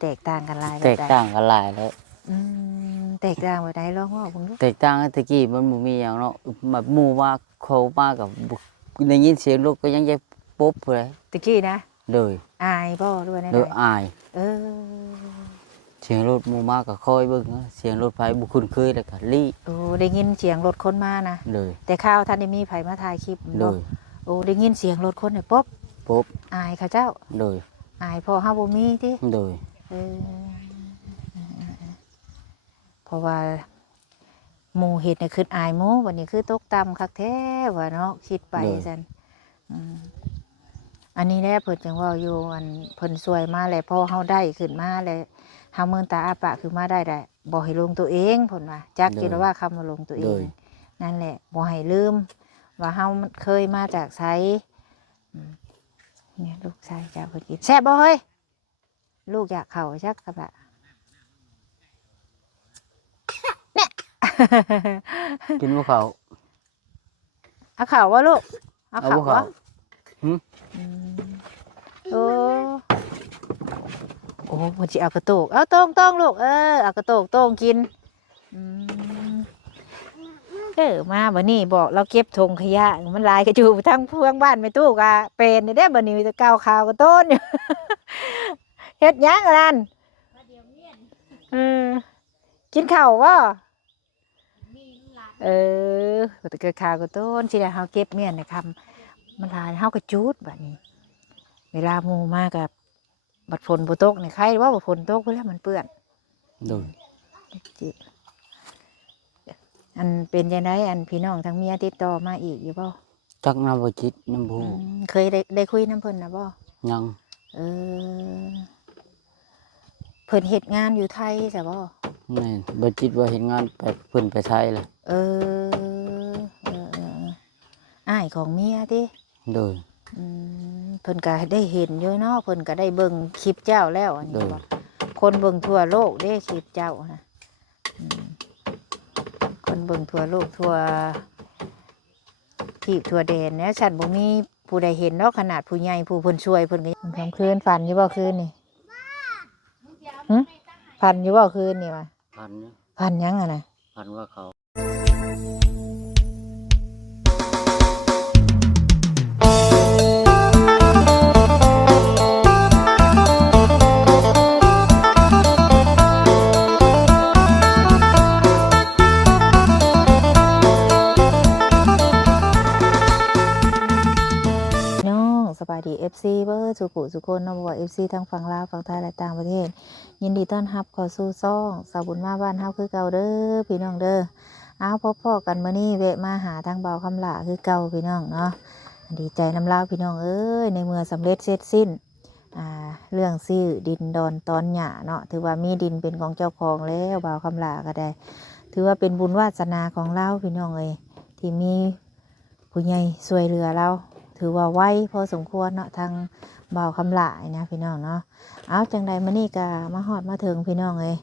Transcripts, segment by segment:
แตกต่างกันหลายแบแตบใดกต่างกันหลายแล้วแตกต่างแบบใดลองเว้าเบิ่งดูแตกต่างกันตะกี้มันบ่มีหยังเนาะแบบหมู่ว่าเขามากับได้ยินเสียงรถก็ยังจะปุ๊บเลย ตะกี้นะเลย อายบ่หรือว่าแนวใดเลยอาย เออเสียงรถหมู่มาก็คอยเบิ่งนะเสียงรถไฟบ่คุ้นเคยแล้วก็ลี้โอ้ได้ยินเสียงรถคนมานะเลยแต่ข่าวท่านได้มีไผมาถ่ายคลิปเลบ่ยโอ้ได้ยินเสียงรถคนเนี่ยป๊บปุ๊บอายเขาเจ้าเลย อายพ่อเฮาบ่มีติเลย เออเพราะว่าหมู่เฮ็ดน่ะคืออายหมู่วันนี้คือตกต่ำคักแท้ว่าเนาะคิดไปซั่นอืมอันนี้แหละเพิ่นจังเว้าอยู่อันเพิ่นช่วยมาแล้วพอเฮาได้ขึ้นมาแล้วเฮามือตาอ้าปากขึ้นมาได้บ่ให้ลงตัวเองเพิ่นว่าจักจิว่าคำว่าลงตัวเองนั่นแหละบ่ให้ลืมว่าเฮาเคยมาจากไสเนี่ยลูกชายจะเพิ่นกินแซ่บบ่เฮ้ยลูกอยากเข้าจักกะบะ กินบ่เข้า เอาข่าวว่าลูกเอา เอา ข่าว บ่เข้า ว่า หึ โอ้โอ้มันจะเอากระโตกเอาต้องลูกเอากระโตกต้องกินมาบันนี้บอกเราเก็บถุงขยะมันลายกระจูทั้งพวงบ้านไม่ตู้กะเป็นได้บันนี้จะก้าวข่าวกระต้นอยู่ เฮ็ดยังนั่นกินข้าววะแต่เกิดข่าวกระต้นสิได้เฮาเก็บเมียนนะครับมันลายเฮากระจูดบัดนี้เวลาหมู่มากับบัดฝนบ่ตกนี่ใครว่าบัดฝนตกไปแล้วมันเปื้อนเลยจิอันเป็นจังไดอันพี่น้องทั้งเมียติดต่อมาอีกอยู่บ่จักนำบ่จิตน้ำผู้เคยได้คุยน้ำเพิ่นนะบ่ยังเออเพิ่นเฮ็ดงานอยู่ไทยใช่บ่แม่นบ่จิตว่าเฮ็ดงานไปเพิ่นไปไทยล่ะเออ้ายของเมียติเลยเพิ่นก็ได้เห็นอยู่เนาะเพิ่นก็ได้เบิ่งคลิปเจ้าแล้วอันนี้บ่คนเบิ่งทั่วโลกเด้คลิปเจ้านะคนเบิ่งทั่วโลกทั่วที่ทั่วแดนเนี่ยฉันบ่มีผู้ใดเห็นเนาะขนาดผู้ใหญ่ผู้เพิ่นช่วยเพิ่นก็ทำคืนฝันอยู่บ่คืนนี่ฝันอยู่บ่คืนนี่ว่าฝันยังอ่ะนะพันว่าเขาสบายดี FC เบอร์สุขุสุคนเนาะบ่ว่า FC ทั้งฝั่งลาวฝั่งไทยและต่างประเทศยินดีต้อนรับเข้าสู่ซ่องสาวบุญมาบ้านเฮาคือเก่าเด้อพี่น้องเด้อเอาพบพ่อกันมื้อนี้แวะมาหาทางเบาคำลาคือเก่าพี่น้องเนาะดีใจนำลาวพี่น้องเอ้ยในเมื่อสำเร็จเสร็จสิ้นเรื่องซื้อดินดอนตอนหญ้าเนาะถือว่ามีดินเป็นของเจ้าของแล้วเบาคำลาก็ได้ถือว่าเป็นบุญวาสนาของเราพี่น้องเอ้ยที่มีผู้ใหญ่ช่วยเหลือเราถือว่าไวพอสมควรเนาะทางเบาคำหลายนะพี่น้องเนาะเอาจังใดมานี่ก็มาฮอดมาถึงพี่น้องเลย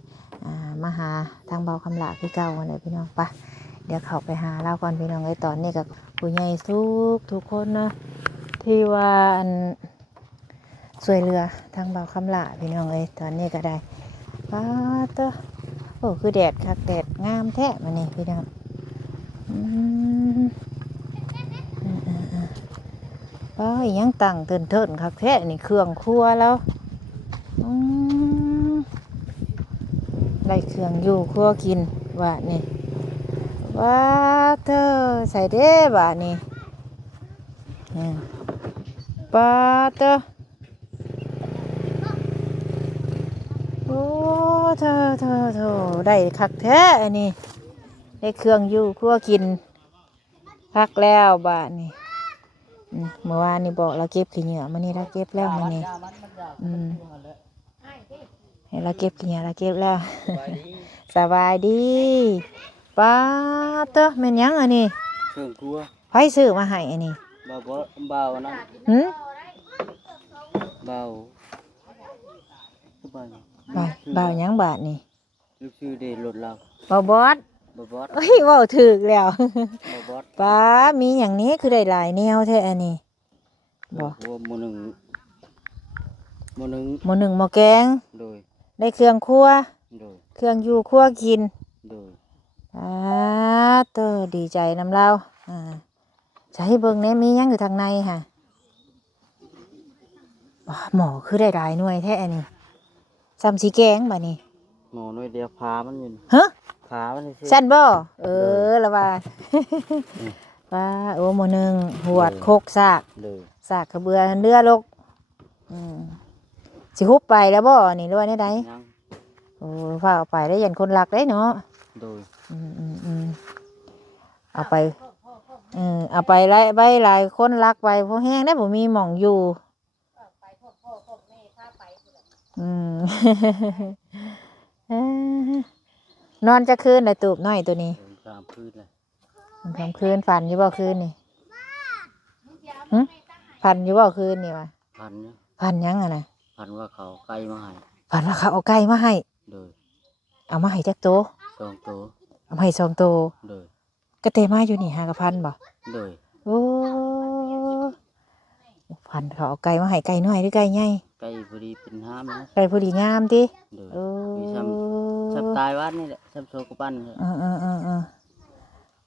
มาหาทางเบาคำหลายพี่เก่ากันเลยพี่น้องปะเดี๋ยวเข้าไปหาเล่าก่อนพี่น้องเลยตอนนี้กับผู้ใหญ่ทุกคนเนาะที่ว่าช่วยเหลือทางเบาคำหลายพี่น้องเลยตอนนี้ก็ได้ป้าเต้อโอ้คือแดดคักแดดงามแท้มานี่พี่น้องยังตั้งเทินครับแค่นี่เครื่องครัวแล้วได้เครื่องอยู่ครัวกินว่านี่ว่าเธอใส่เด้บ่านี่ป้าเธอโอ้เธอได้คักแท้อันนี้ได้เครื่องอยู่ครัวกินคักแล้วบ่านี่เมื่อวานนี่บอกเราเก็บขี้เหงื่อมานี่เราเก็บแล้วมานี่ให้เราเก็บขี้เหงื่อเราเก็บแล้วสบายดีป้าเต้อแม่นยังอันนี้เครื่องครัวไผซื้อมาให้อันนี้เบานะเบายังบาทนี่ลูกชื่อเดชรถเราบอสเฮ้ยว่าถึกแล้วป้ามีอย่างนี้คือได้หลายแนวแท้อันนี้บ่หม้อหนึ่งหม้อแกง ได้เครื่องครัว โดย เครื่องอยู่ครัวกิน โดย เตอดีใจนำเราจะให้เบิ่งแหน่มีหยังอยู่ทางในค่ะว้าหมอคือได้หลายหน่วยแท้อันนี้ซ้ำสีแกงบัดนี้ หมอหน่วยเดียวพามันอยู่ ฮะ พามันสิ สั้นบ่เลย ละว่า ว่าโอ้หมอหนึ่งหวด เลย โคกซาก เลย ซากกระเบือเรือลกสิฮุบไปแล้วบ่นี่หรือว่าได้ใด ยัง โอ้ฝากเอาไปได้ยันคนรักได้เนาะ โดย เอาไปเอาไปไล่ใบหลายคนรักไปเพราะแห้งได้ผมมีหม่องอยู่อืม นอนจะคืนได้ตูบน้อยตัวนี้ โดยตามพื้นเลย มันทำคืนฝันอยู่บ่คืนนี่หึฝันอยู่บ่คืนนี่วะ พันเนี่ย ฝันยังอะนะ พันว่าเขาใกล้มาให้ ฝันว่าเขาเอาไก่มาให้ โดย เอามาให้จักโต 2 ตัว เอามาให้2โต โดย กระเตมาอยู่นี่5,000บ่ โดย โอ้ฝันเขาเอาไก่มาให้ไก่น้อยหรือไก่ใหญ่ ใกล้พอดีเป็นห้ามนะ ไก่ผู้ดีงามติ โดย โอ้ มีซ้ำตายวัดนี่แหละซ้ำโซกปั้นเนี่ย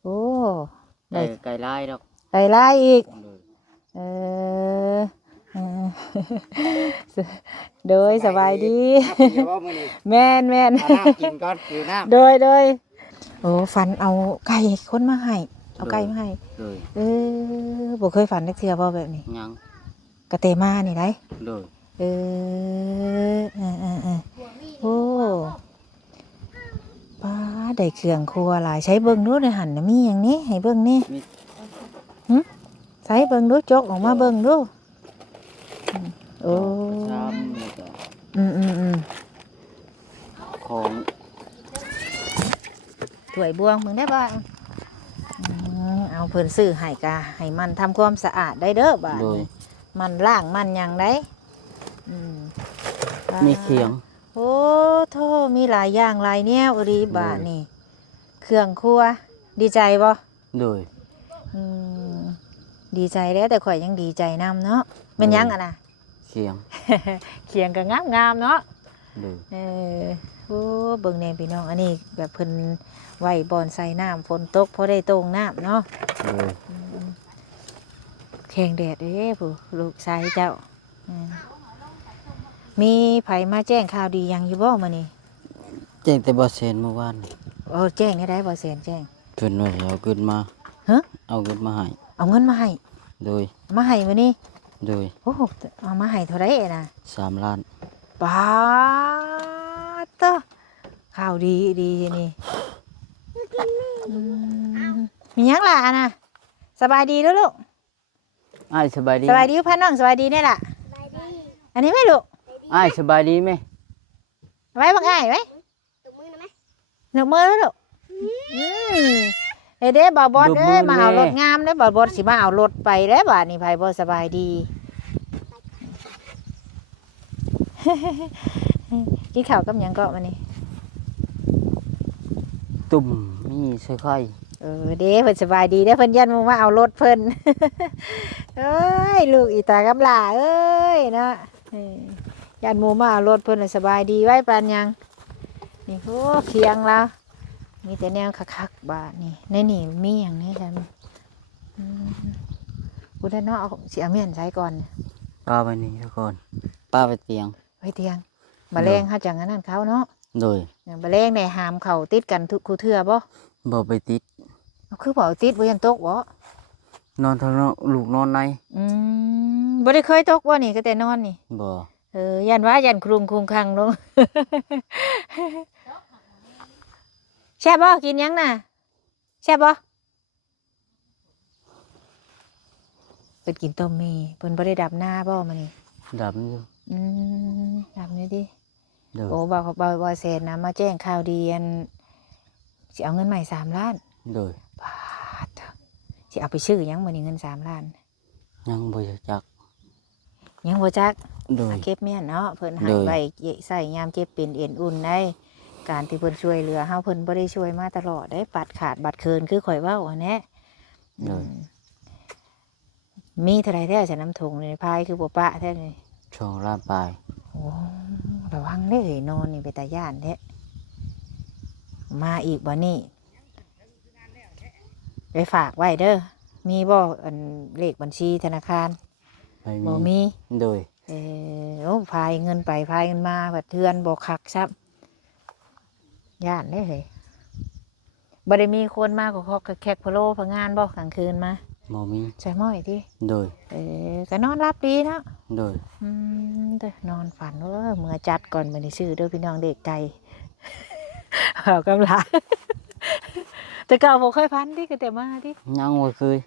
โอ้ ไก่ลายดอก ไก่ลายอีก โดย เออเออ โดยสบายดี เดี๋ยวว่ามื้อนี้ แม่น เอาน้ำกินก่อนกินน้ โดยโอ้ฝันเอาไก่คนมาให้เอาไก่มาให้ โดย บ่เคยฝันจักเทื่อบ่แบบนี้ ยัง กระเตมานี่ได้ โดย เออโอ้ป้าได้เครื่องครัวหลายใช้เบิ่งดูในหันน่ะมีหยังนี้ให้เบิ่งนี่ใช้เบิ่งดูจกออกมาเบิ่งดูโอ้ ชามแล้วก็ ของ ถ้วยบวงมึงได้บ่เอาเพิ่นซื้อให้กะให้มันทำความสะอาดได้เด้อบ่าด โดย นี้มันล้างมันหยังได้มีเขียง โอ้โธ่มีหลายอย่างหลายแนวอรีบาทนี่เครื่องครัวดีใจบ่ โดย ดีใจแล้วแต่ข่อยยังดีใจนำเนาะเป็นหยังอะนะ เขียง เขียงก็งามเนาะ โดย โอ้เบิ่งแน่พี่น้องอันนี้แบบเพิ่นไว้บอนใส่น้ำฝนตกพอได้ตรงน้ำเนาะ โดย แข่งแดดผู้ลูกชายเจ้ามีไผมาแจ้งข่าวดียังอยู่บ่มื้อนี้ แจ้งแต่บ่เซนเมื่อวาน โอ้แจ้งได้บ่แสนแจ้ง เพิ่นว่าสิเอาเงินมา ฮะ เอาเงินมาให้ เอาเงินมาให้ โดย มาให้มื้อนี้ โดย โอ้เอามาให้เท่าไรน่ะ 3 ล้าน ป้าดเตอข่าวดีนี่มีหยังล่ะอันน่ะสบายดีเด้อลูก อ้ายสบายดี สบายดีพันน้องสบายดีนี่ล่ะอันนี้ไหมลูก อ้ายสบายดีไหม ไว้บังอ้ายไว้หนูมือแล้วลูกเด้บ่าวบอสเด้มาเอารถงามเด้บ่าวบอสสิมาเอารถไปเด้บาดนี้ไผบ่สบายดี กินข้าวกับหยังก็มื้อนี้ ตุ่มมีใส่ไข่ เด้เพิ่นสบายดีเด้เพิ่นยันมึงมาเอารถเพิ่น เอ้ยลูกอีตากับหลาเอ้ยเนาะยันหมูมาเอารถเพิ่นน่ะสบายดีไว้ปานยังนี่โอ้เคียงแล้วมีแต่แนวคักๆบาดนี่ในนี่มีหยังนี่ฉันกูได้เนาะเอาสิเอาเมียนใช้ก่อน ป้าไปนี่ทุกคนป้าไปเตียง ไว้เตียงแมลงเฮาจังอันนั้นเขาเนาะ โดย แมลงได้หามเข้าติดกันทุกคู่เทื่อบ่ บ่ไปติด เอาคือบ่เอาติดบ่ยันตกบ่ นอนทางนอกลูกนอนใน บ่ได้เคยตกบ่นี่ก็แต่นอนนี่ บ่ ยันว่ายันครุงคุงคังลง แซ่บบ่กินยังน่ะแซ่บบ่เพิ่นกินต้มมีเพิ่นบ่ได้ดับหน้าบ่มื้อนี้ ดับอยู่ ดับนี่ดิ โดย โอ้บ่แสนนะมาแจ้งข่าวดีอันสิเอาเงินใหม่3 ล้าน โดย บาทสิเอาไปซื้อหยังมื้อนี้เงิน3 ล้าน ยังบ่อยากจัก ยังบ่จัก โดย เก็บเมียนเนาะเพิ่นให้ โดย ไว้ใส่ยามเจ็บเป็นเอ็นอุ่นได้การที่เพิ่นช่วยเหลือเฮาเพิ่นบ่ได้ช่วยมาตลอดได้ปัดขาดบัดเคินคือข่อยเว้าอันนี้มีเท่าไรแท้จะน้ำถุงในพายคือบ่ปะแท้นี่ ช่องล้านปลาย โอ้ห ระวังเด้อนอนนี่ไปตาย่านแท้มาอีกบ่นี่ไปฝากไว้เด้อมีบ่อันเลขบัญชีธนาคารบ่มี โดย โอ้พายเงินไปพายเงินมาบัดเทือนบ่คักซับย่านได้เลยบ่ได้มีคนมาก็แขกพะโลพะงานบ่กลางคืนมา บ่มี ใช่ม้อยติ โดย ก็นอนรับดีเนาะ โดย เด้อนอนฝันเมื่อจัดก่อนมื้อนี้ซื้อเด้อพี่น้องเด็กใจ เอากำลัง แต่เก่าบ่เคยพันติก็แต่มาติ ยังบ่เคย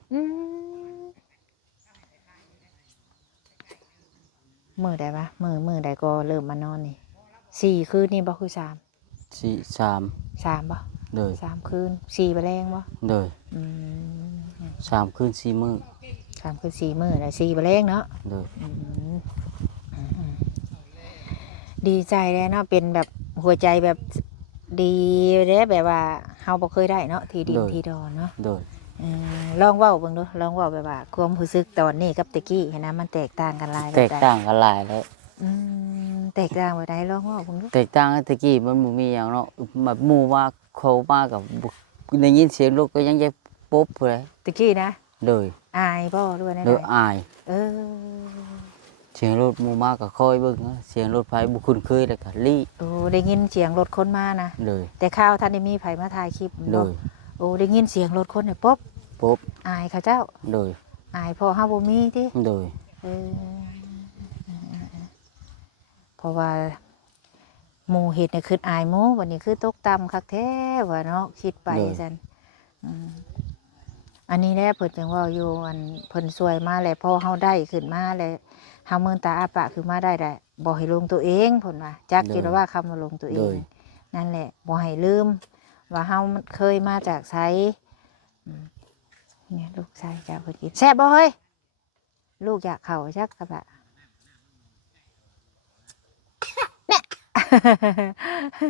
มื้อใดวะมื้อใดก็เริ่มมานอนนี่4คืนนี่บ่คือ3 3 3บ่ โดย 3คืน4บ่แรงบ่ โดย อืม 3คืน4มื้อ 3คืน4มื้อแล้ว4บ่แรงเนาะ โดย ดีใจเลยเนาะเป็นแบบหัวใจแบบดีเลยแบบว่าเฮาบ่เคยได้เนาะที่ดินที่ดอนเนาะ โดย ลองเว้าเบิ่งดูลองเว้าแบบว่าความรู้สึกตอนนี้กับตะกี้เห็นนะมันแตกต่างกันหลาย แตกต่างกันหลายแล้ว แตกต่างแบบใดลองเว้าเบิ่งดู แตกต่างกันตะกี้มันบ่มีหยังเนาะแบบหมู่ว่าเขามากับได้ยินเสียงรถก็ยังจะปุ๊บเลย ตะกี้นะ โดย อายบ่ด้วยนะ โดยอาย เออ เสียงรถหมู่มาก็คอยเบิ่งนะเสียงรถไฟบ่คุ้นเคยแล้วก็ลี่ โอ้ได้ยินเสียงรถคนมานะ เลย แต่ข่าวท่านได้มีไผมาถ่ายคลิป โด บ่ ย โอ้ได้ยินเสียงรถคนเนี่ยปุ๊บ ปุ๊บ อายเขาเจ้า โดย อายพอเฮาบ่มีติ โดย เออเพราะว่าหมู่เห็ดเนี่ยคืออายหมู่วันนี้คือตกต่ำคักแท้ว่าเนาะคิดไปซันอันนี้แหละเพิ่นจังว่าอยู่อันเพิ่นสวยมาแล้วพอเฮาได้ขึ้นมาแล้วเฮาเมืองตาอาปากขึ้นมาได้บ่ให้ลงตัวเองเพิ่นว่าจักคิดว่าคำว่าลงตัวเองนั่นแหละบ่ให้ลืมว่าเฮาเคยมาจากไสเนี่ยลูกชายจะเพิ่นกินแซ่บบ่เฮ้ยลูกอยากเข้าจักกะบะ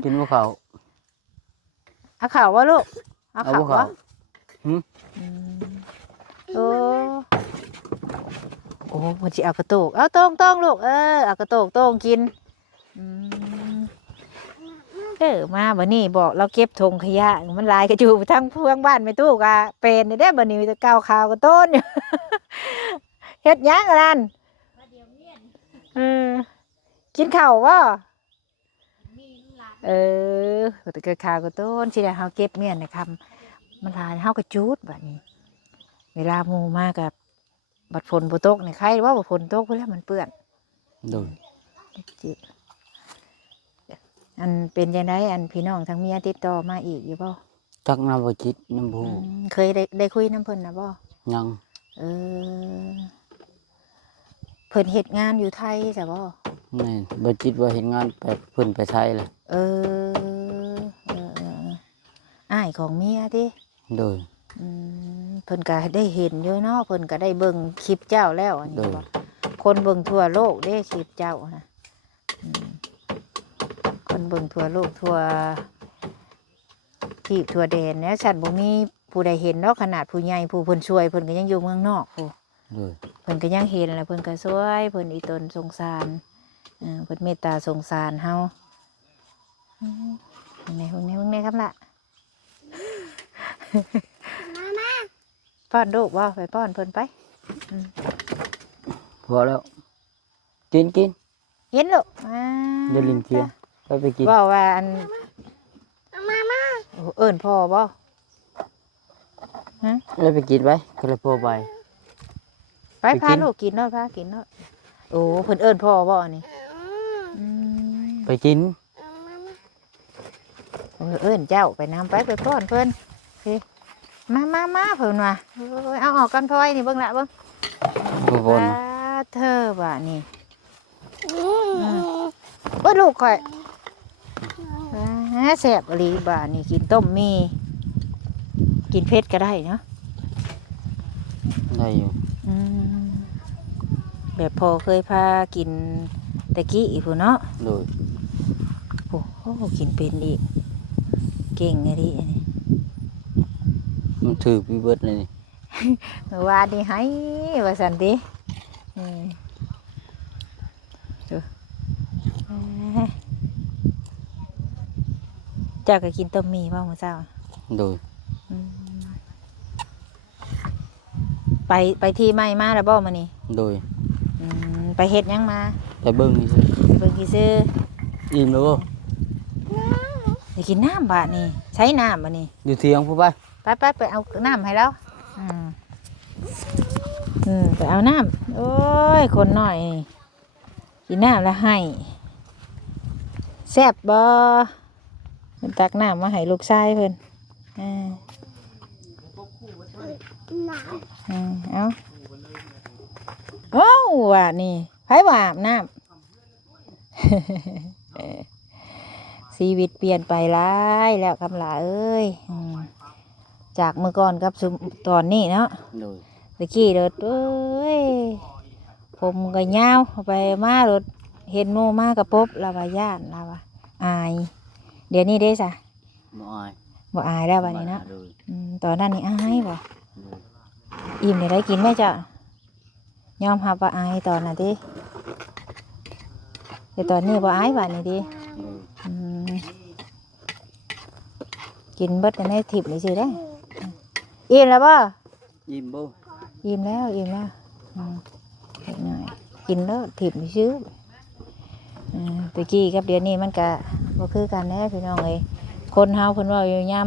กินบ่เขา เอาข่าวว่าลูกเอา เอา ข่าว บ่เขา ว่า หึ โอ้โอ้มันจะเอากระโตกเอาต้องลูกเอากระโตกต้องกินมาบันนี้บอกเราเก็บถุงขยะมันลายกระจูทั้งพวงบ้านไม่ตู้กะเป็นได้บันนี้จะก้าวข่าวกระต้นอยู่ เฮ็ดยังอะไรนั่นกินข้าววะแต่ก็ข่าวกระต้นสิได้เฮาเก็บเมียนนะครับมันลายเฮากระจูดแบบนี้ เวลาหมู่มากับบัดฝนบ่ตกนี่ใครว่าบัดฝนตกเพื่อมันเปื้อน โดย จิอันเป็นจังไดอันพี่น้องทางเมียติดต่อมาอีกอยู่บ่ จักนำบ่จิตน้ำผู้ เคยได้คุยน้ำเพิ่นนะบ่ ยัง เออเพิ่นเฮ็ดงานอยู่ไทยจ้ะบ่ แม่นบ่จิตว่าเห็นงานไปเพิ่นไปไทยเลย เออ้ายของเมียติ โดย เพิ่นก็ได้เห็นอยู่เนาะเพิ่นก็ได้เบิ่งคลิปเจ้าแล้วอันนี้บ่คนเบิ่งทั่วโลกเด้คลิปเจ้านะคนเบิ่งทั่วโลกทั่วที่ทั่วแดนเนี่ยฉันบ่มีผู้ใดเห็นเนาะขนาดผู้ใหญ่ผู้เพิ่นช่วยเพิ่นก็ยังอยู่เมืองนอกผู้ โดย เพิ่นก็ยังเห็นแล้วเพิ่นก็ช่วยเพิ่นอีตนสงสารเพิ่นเมตตาสงสารเฮาเพิ่นในครับล่ะป้อนลูกว่าไปป้อนเพิ่นไป พอแล้วกิน เห็นลูก เดี๋ยวลิงเทียไปกิน ว่าอันเอิ้นพ่อบ่ฮะ แล้วไปกินไปก็เลยพอไป ไปพาลูกกินเนาะพากินเนาะโอ้เพิ่นเอิ้นพ่อบ่นี่ ไปกิน เอิ้นเจ้าไปนำไปป้อนเพิ่นมาเพิ่นว่าเอาออกกันพลอยนี่เบิ่งละเบิ่ง บ่บ่น เธอว่านี่ว่าลูกข่อยแซ่บอีหลีบ่านี่กินต้มมีกินเผ็ดก็ได้เนาะ ได้อยู่ แบบพอเคยพากินตะกี้อีกผู้เนาะ โดย โอ้โหกินเป็นอีกเก่งไงดิอันนี้ มันถือพี่เบิดเลยนี่ เมื่อวานนี่ให้ว่าสันติ เจ้าก็กินต้มหมี่บ่มื้อเช้า โดย อืมไปที่ใหม่มาแล้วบ่มื้อนี้ โดย ไปเฮ็ดหยังมา ไปเบิ่งนี่ซื่อ ไปเบิ่งกี่ซื้อ อิ่มแล้วบ่ ไปกินน้ำบาดนี่ใช้น้ำบาดนี่ อยู่เถียงพูดไป ไปเอาน้ำให้แล้วไปเอาน้ำโอ้ยคนหน่อยกินน้ำแล้วให้แซ่บบ่มันตักน้ำมาให้ลูกชายเพิ่นเอาโอ้ว่านี่ไผว่าอาบน้ำ ชีวิตเปลี่ยนไปหลายแล้วคำหลาเอ้ยจากเมื่อก่อนกับตอนนี้เนาะ โดย ตะกี้รถเอ้ยผมก็ยาวไปมารถเห็นโมมากระปบลาวาย่านลาวาอาย เดี๋ยวนี้ได้จ้ะ บ่อาย บ่อายแล้ววันนี้เนาะ โดย ตอนนั้นนี่อายบ่ โดย อิ่มเดี๋ยวได้กินไหมจ๊ะยอมหับว่าอายตอนนั้นดิแต่ตอนนี้บ่อายวันนี้ดิ โดย กินเบิดกันได้ถิบเลยสิได้อิ่มแล้วบ่ ยิ้มบ่ อิ่มแล้วเล็กน้อยกินแล้วถิบเลยซื้อตะกี้กับเดี๋ยวนี้มันก็บ่คือกันแน่พี่น้องเอ้ยคนเฮาเพิ่นว่าอยู่ยา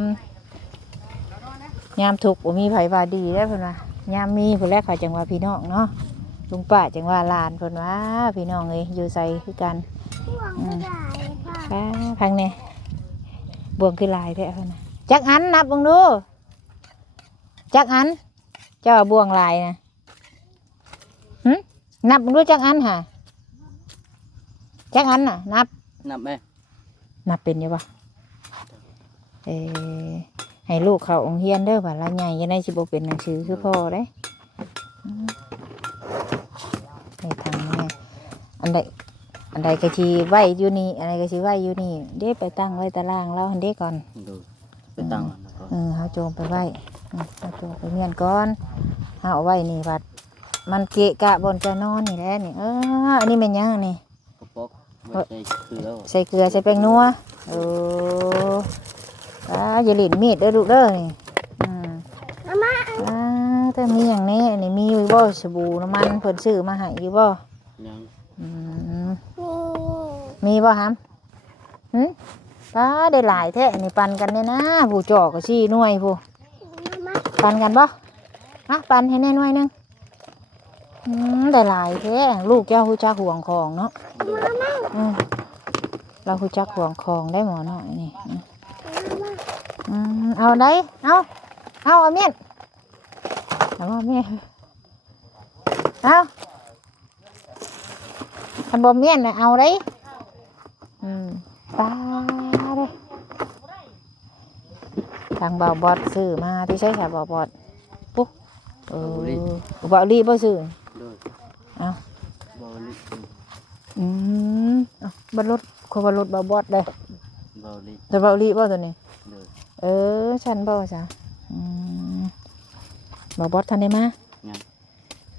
มทุกข์บ่มีไผว่าดีแล้วเพิ่นว่ายามมีเพิ่นแลเขาจังว่าพี่น้องเนาะลุงป้าจังว่าหลานเพิ่นว่าพี่น้องเอ้ยอยู่ใส่คือกันพังแน่บ่วงคือลายแท้เพิ่นน่ะจักอันนับเบิ่งดูจักอันเจ้าบ่วงลายนะนับเบิ่งดูจักอันหะจักอันน่ะนับ นับแม่ นับเป็นอยู่ปะให้ลูกเขาองเฮียนเด้อว่าละใหญ่ยังได้สิบ่เป็นหนังสือคือพ่อได้ให้ทางนี้อันใดก็สิไว้อยู่นี่อันใดก็สิไว้อยู่นี่เด้ไปตั้งไว้ตารางแล้วหันเด้ก่อน โดยไปตั้งก่อน เฮาโจมไปไว้เฮาโจมไปเมียนก่อนเฮาเอาไว้นี่บัดมันเกะกะบนจะนอนนี่แหละนี่อันนี้เป็นหยังนี่ ปอกไว้ใส่เกลือใส่เกลือใส่แป้งนัวอย่าหลินมีดเด้อลูกเด้อนี่ถ้ามีอย่างนี้อันนี้มีอยู่บ่สบู่น้ำมันเพิ่นซื้อมาให้อยู่บ่ ยัง มีบ่ฮัมป้าได้หลายแท้อันนี้ปันกันเนี่ยนะผู้จ่อก็ชี้หน่วยผู้ปันกันบ่ปันให้แน่หน่วยนึงได้หลายแท้ลูกเจ้าฮู้จักห่วงของเนาะเราฮู้จักห่วงของได้หมอหน่อยนี่เอาได้เอาเมียนเอาเมียนเอาคันบ่เมียนน่ะเอาได้ตาเด้อทางบ่าวบอดซื้อมาที่ใช้ค่ะบ่าวบอดปุ๊บบ่าวลีบ่ซื้อ โดย เอา บ่ลิ บรรลุคนบรรลุบ่าวบอดเลย บ่ลิ ตัวบ่าวลีบ่ตัวนี้ โดย ฉันบ่จ้ะบ่าวบอดทันได้มา ยัง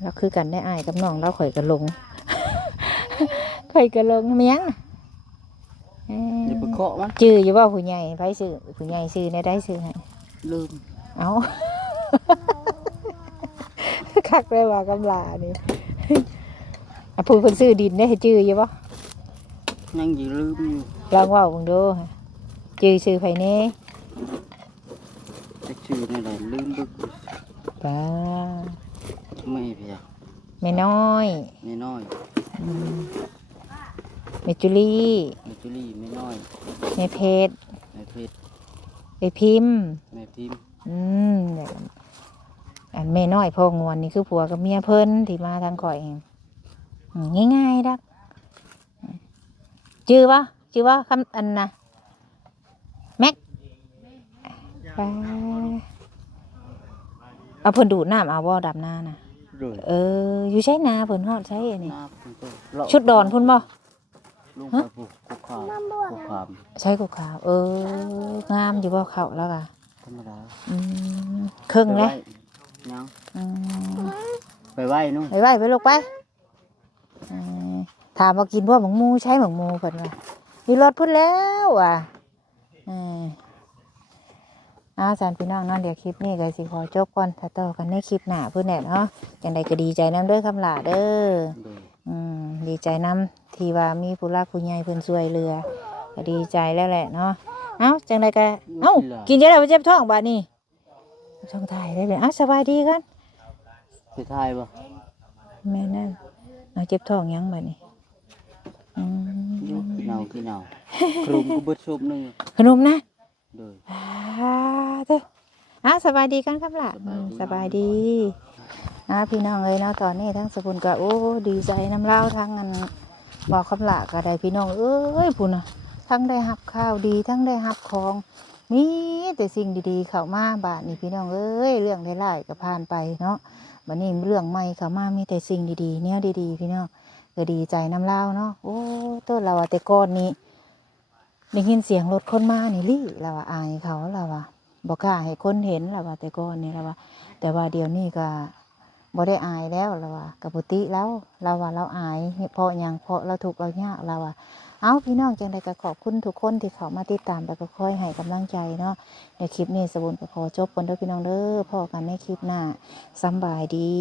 เราคือกันได้อายกับน้องเราข่อยกันลง ข่อยกันลงเมียง อย่าไปเคาะมัน ชื่ออยู่บ่ผู้ใหญ่ไผชื่อผู้ใหญ่ชื่อได้ชื่อให้ ลืม เอา คักเลยว่ากำลานี่ผู้คนซื้อดินได้ให้ชื่ออยู่บ่ ยังอยู่ลืมอยู่ ลองเว่าเบิ่งดูชื่อไผแน่ จะชื่อนี่แหละลืมบึก ป้า ไม่เพีย แม่น้อย ไม่น้อย แม่จุลี ไม่จุลี่ไม่น้อย แม่เพชร ไม่เพชร แม่พิมพ์ ไม่พิมพ์ อันแม่น้อยพ่องวนนี่คือผัวกับเมียเพิ่นที่มาทางข่อยเองง่ายๆดักชื่อว่าคำอันน่ะแม็กเอาเพิ่นดูดน้ำเอาบ่ดำนาน่ะ โดย อยู่ใช้นาเพิ่นฮอดใช้อันนี้ น้าพุ่นตัว ชุดดอนพุ่นบ่ ลุงไปปลูกกุขาม ใช้กุขาวงามอยู่บ่เขาแล้วอ่ะ ธรรมดา ครึ่งเลย ยังไปไหว้นู่น ไปลูกไปถามว่ากินบ่หมังมูใช้หมังมูเพิ่นว่ามีรถพุ่นแล้วอ่ะ อาจารย์พี่น้องเนาะเดี๋ยวคลิปนี้ก็สิขอจบก่อนถ้าต่อกันในคลิปหน้าเพื่อนแหละเนาะจังใดก็ดีใจน้ำเด้อคำหลาเด้อ โดย ดีใจน้ำที่ว่ามีผู้รักผู้ใหญ่เพิ่นช่วยเหลือก็ดีใจแล้วแหละเนาะเอ้าจังใดก็เอ้ากินจะได้บ่เจ็บท้องบาดนี้ท้องถ่ายได้เลยสบายดีกัน สิทายบ่ แม่นั่นเจ็บท้องยังบาดนี้ อยู่ขี้เนาครุมก็เบิดชุบหนึง ขนมนะ โดย เด้อสบายดีกันครับล่ะสบายดีพี่น้องเอ้ยเนาะตอนนี้ทั้งสกุลก็โอ้ดีใจน้ำเล่าทั้งอันบอกคำละก็ได้พี่น้องเอ้ยพุ่นน่ะทั้งได้รับข้าวดีทั้งได้รับของมีแต่สิ่งดีๆเข้ามาบาดนี้พี่น้องเอ้ยเรื่องร้ายๆก็ผ่านไปเนาะบัดนี้เรื่องใหม่เข้ามามีแต่สิ่งดีๆเนี่ยดีๆพี่น้องก็ดีใจน้ำเล่าเนาะโอ้ต้นเราแต่ก่อนนี้ได้ยินเสียงรถคนมานี่ลี่เราอายเขาเราบอกกล้าให้คนเห็นเราแต่ก่อนนี่เราแต่ว่าเดี๋ยวนี้ก็บ่ได้อายแล้วเรากับปกติแล้วเราอายเพราะอย่างเพราะเราถูกเรายากเราเอาพี่น้องจังใดก็ขอบคุณทุกคนที่เขามาติดตามแล้วก็คอยให้กำลังใจเนาะในคลิปนี้สบุญก็ขอจบกันเด้อพี่น้องเด้อพอกันในคลิปหน้าสำบายดี